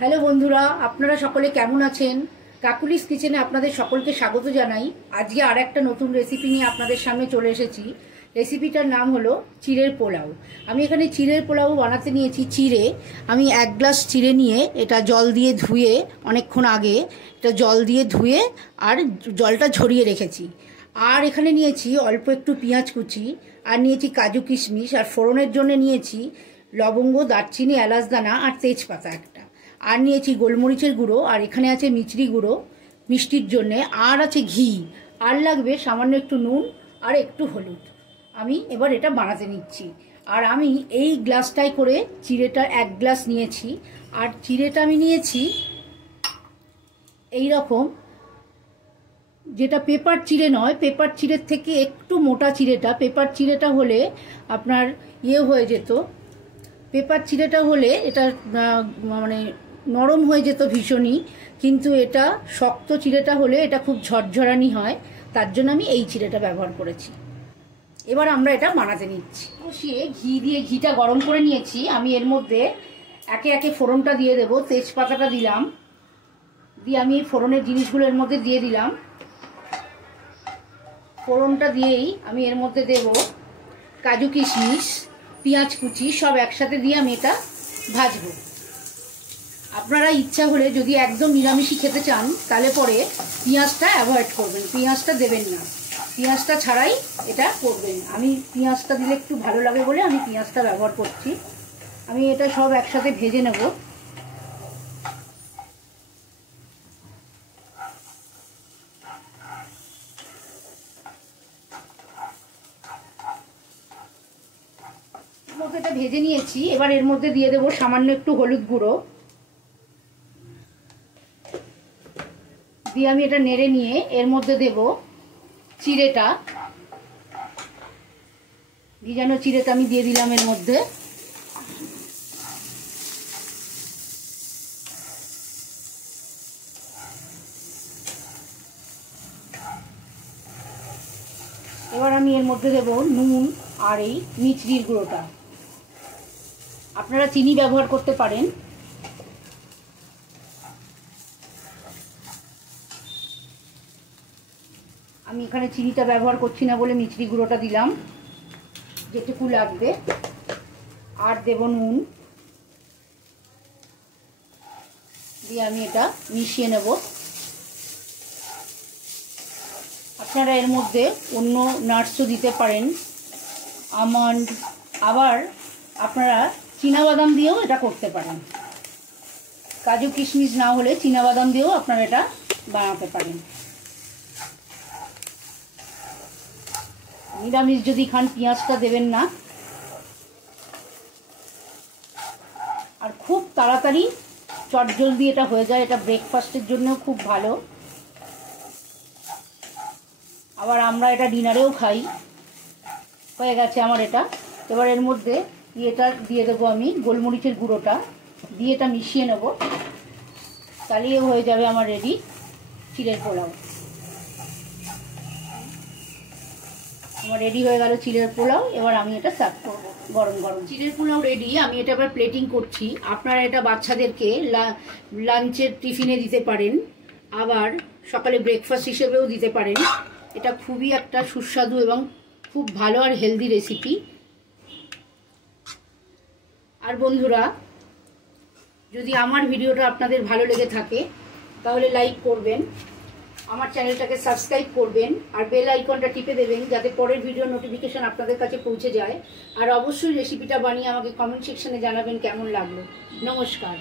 Hello বন্ধুরা, আপনারা সকলে কেমন আছেন? কাকুলিস কিচেনে আপনাদের সকলকে স্বাগত জানাই। আজকে আর একটা নতুন রেসিপি নিয়ে আপনাদের সামনে চলে এসেছি। রেসিপিটার নাম হলো চিড়ের পোলাও। আমি এখানে চিড়ের পোলাও বানাতে নিয়েছি। চিড়ে আমি 1 গ্লাস চিড়ে নিয়ে এটা জল দিয়ে ধুয়ে অনেকক্ষণ আগে এটা জল দিয়ে ধুয়ে আর জলটা ঝরিয়ে রেখেছি। আর এখানে নিয়েছি অল্প একটু পেঁয়াজ কুচি, আর নিয়েছি কাজু কিশমিশ, আর ফোড়নের জন্য নিয়েছি লবঙ্গ, দারচিনি, এলাচ দানা আর তেজপাতা একটা, আর নিয়েছি গোলমরিচের গুঁড়ো, আর এখানে আছে মিচড়ি গুঁড়ো মিষ্টির জন্যে, আর আছে ঘি, আর লাগবে সামান্য একটু নুন আর একটু হলুদ। আমি এবার এটা বানাতে নিচ্ছি। আর আমি এই গ্লাসটাই করে চিড়েটা 1 গ্লাস নিয়েছি। আর চিড়েটা আমি নিয়েছি এই রকম, যেটা পেপার চিড়ে নয়, পেপার চিড়ের থেকে একটু মোটা চিড়েটা। পেপার চিড়েটা হলে আপনার হয়ে যেত, পেপার চিড়েটা হলে এটা মানে নরম হয়ে যেত ভীষণই, কিন্তু এটা শক্ত চিড়েটা হলে এটা খুব ঝরঝরানি হয়, তার জন্য আমি এই চিড়েটা ব্যবহার করেছি। এবার আমরা এটা বানাতে নিচ্ছি। বসিয়ে ঘি দিয়ে, ঘিটা গরম করে নিয়েছি। আমি এর মধ্যে একে একে ফোড়নটা দিয়ে দেবো। তেজপাতাটা দিলাম, দিয়ে আমি ফোড়নের জিনিসগুলো এর মধ্যে দিয়ে দিলাম। ফোড়নটা দিয়েই আমি এর মধ্যে দেব কাজু কিশমিশ, পেঁয়াজ কুচি, সব একসাথে দিয়ে আমি এটা ভাজবো। আপনারা ইচ্ছা হলে যদি একদম নিরামিষই খেতে চান তাহলে পরে পেঁয়াজটা অ্যাভয়েড করবেন, পেঁয়াজটা দেবেন না, পেঁয়াজটা ছাড়াই এটা করবেন। আমি পেঁয়াজটা দিলে একটু ভালো লাগে বলে আমি পেঁয়াজটা ব্যবহার করছি। আমি এটা সব একসাথে ভেজে নেব। এটা ভেজে নিয়েছি। এবার এর মধ্যে দিয়ে দেবো সামান্য একটু হলুদ গুঁড়ো, দিয়ে আমি এটা নেড়ে নিয়ে এর মধ্যে দেব চিড়েটা, ভিজানো চিড়েটা আমি দিয়ে দিলাম এর মধ্যে। এবার আমি এর মধ্যে দেব নুন আর এই মিচড়ির গুঁড়োটা। আপনারা চিনি ব্যবহার করতে পারেন। আমি এখানে চিনিটা ব্যবহার করছি না বলে মিচড়ি গুঁড়োটা দিলাম যেটুকু লাগবে। আর দেব নুন, দিয়ে আমি এটা মিশিয়ে নেব। আপনারা এর মধ্যে অন্য নাটসও দিতে পারেন, আমন্ড, আবার আপনারা চীনাবাদাম দিয়েও এটা করতে পারেন। কাজু কিশমিশ না হলে চীনাবাদাম দিয়েও আপনারা এটা বানাতে পারেন। নিরামিষ যদি খান পেঁয়াজটা দেবেন না। আর খুব তাড়াতাড়ি চটজলদি এটা হয়ে যায়, এটা ব্রেকফাস্টের জন্যও খুব ভালো। আবার আমরা এটা ডিনারেও খাই। হয়ে গেছে আমার এটা। এবার এর মধ্যে এটা দিয়ে দেবো আমি গোলমরিচের গুঁড়োটা, দিয়ে এটা মিশিয়ে নেব। তাহলেই হয়ে যাবে আমার রেডি চিড়ের পোলাও। আমার রেডি হয়ে গেল চিড়ের পোলাও। এবার আমি এটা সার্ভ করব গরম গরম। চিড়ের পোলাও রেডি। আমি এটা এবার প্লেটিং করছি। আপনারা এটা বাচ্চাদেরকে লাঞ্চের টিফিনে দিতে পারেন, আবার সকালে ব্রেকফাস্ট হিসেবেও দিতে পারেন। এটা খুবই একটা সুস্বাদু এবং খুব ভালো আর হেলদি রেসিপি। আর বন্ধুরা, যদি আমার ভিডিওটা আপনাদের ভালো লেগে থাকে তাহলে লাইক করবেন, আমার চ্যানেলটাকে সাবস্ক্রাইব করবেন, আর বেল আইকনটা টিপে দেবেন যাতে পরের ভিডিও নোটিফিকেশন আপনাদের কাছে পৌঁছে যায়। আর অবশ্যই রেসিপিটা বানিয়ে আমাকে কমেন্ট সেকশনে জানাবেন কেমন লাগলো। নমস্কার।